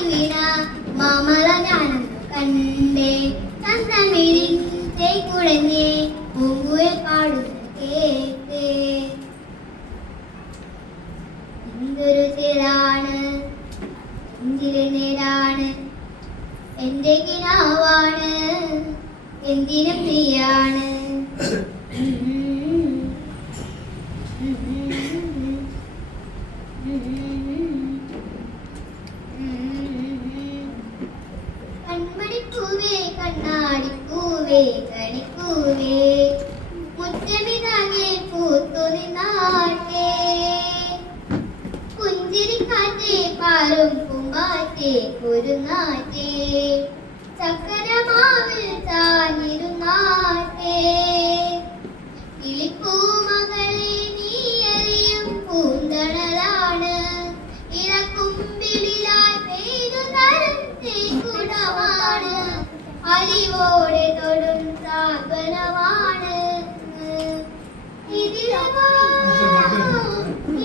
വീണ മാമല ഞാനൊന്നു കണ്ടേ ചന്ദ്രമിഴിൻ കുഴഞ്ഞേ പൂങ്കുഴൽ പാടുന്നു കേട്ടേ എന്തൊരു തേരാണ് നെഞ്ചിലെ നേരാണ് എന്റെ കിനാവാണ് എന്തിനും നീയാണ് കൺമണിപ്പൂവേ കണ്ണാടിപ്പൂവേ കണിപ്പൂവേ മുറ്റമിതാകെ പൂത്തു നിന്നാട്ടെ പുഞ്ചിരിക്കാറ്റേ പാറും പൂമ്പാറ്റേ കുരുന്നാറ്റേ ചക്കരമാവിൽ ചാഞ്ഞിരുന്നാട്ടെ കിളിപ്പൂമകളെ നീ അറിയും പൂന്തണലാണ് ഇളക്കുമ്പിളിലായി പെയ്തു തരും തേക്കുടമാണ് അലിവോടെ തൊടും സാന്ത്വനമാണ് ഇതിലെ വാ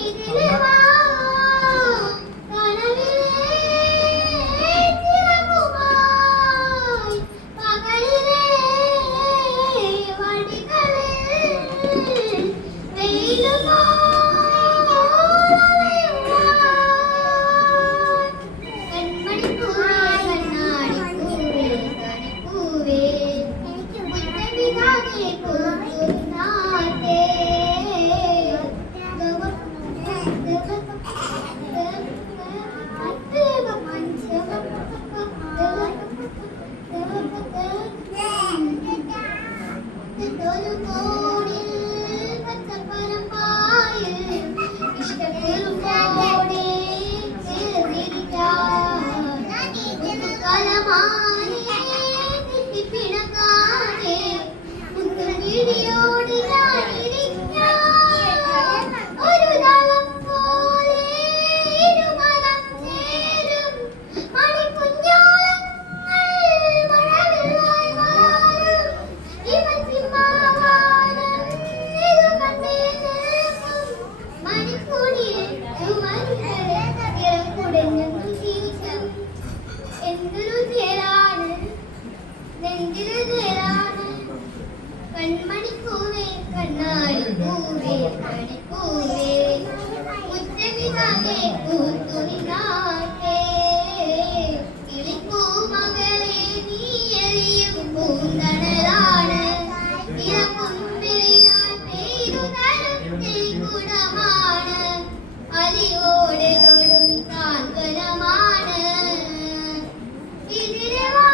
ഇതിലെ വാ കൺമണിപ്പൂവേ കണ്ണാടിപ്പൂവേ കണിപ്പൂവേ മുറ്റമിതാകെ പൂത്തു നിന്നാട്ടെ കിളിപ്പൂമകളെ നീ അറിയും പൂന്തണലാണ് ഇളക്കുമ്പിളിലായി പെയ്തു തരും തേക്കുടമാണ് അലിവോടെ തൊടും സാന്ത്വനമാണ് ഇതിലെ വാ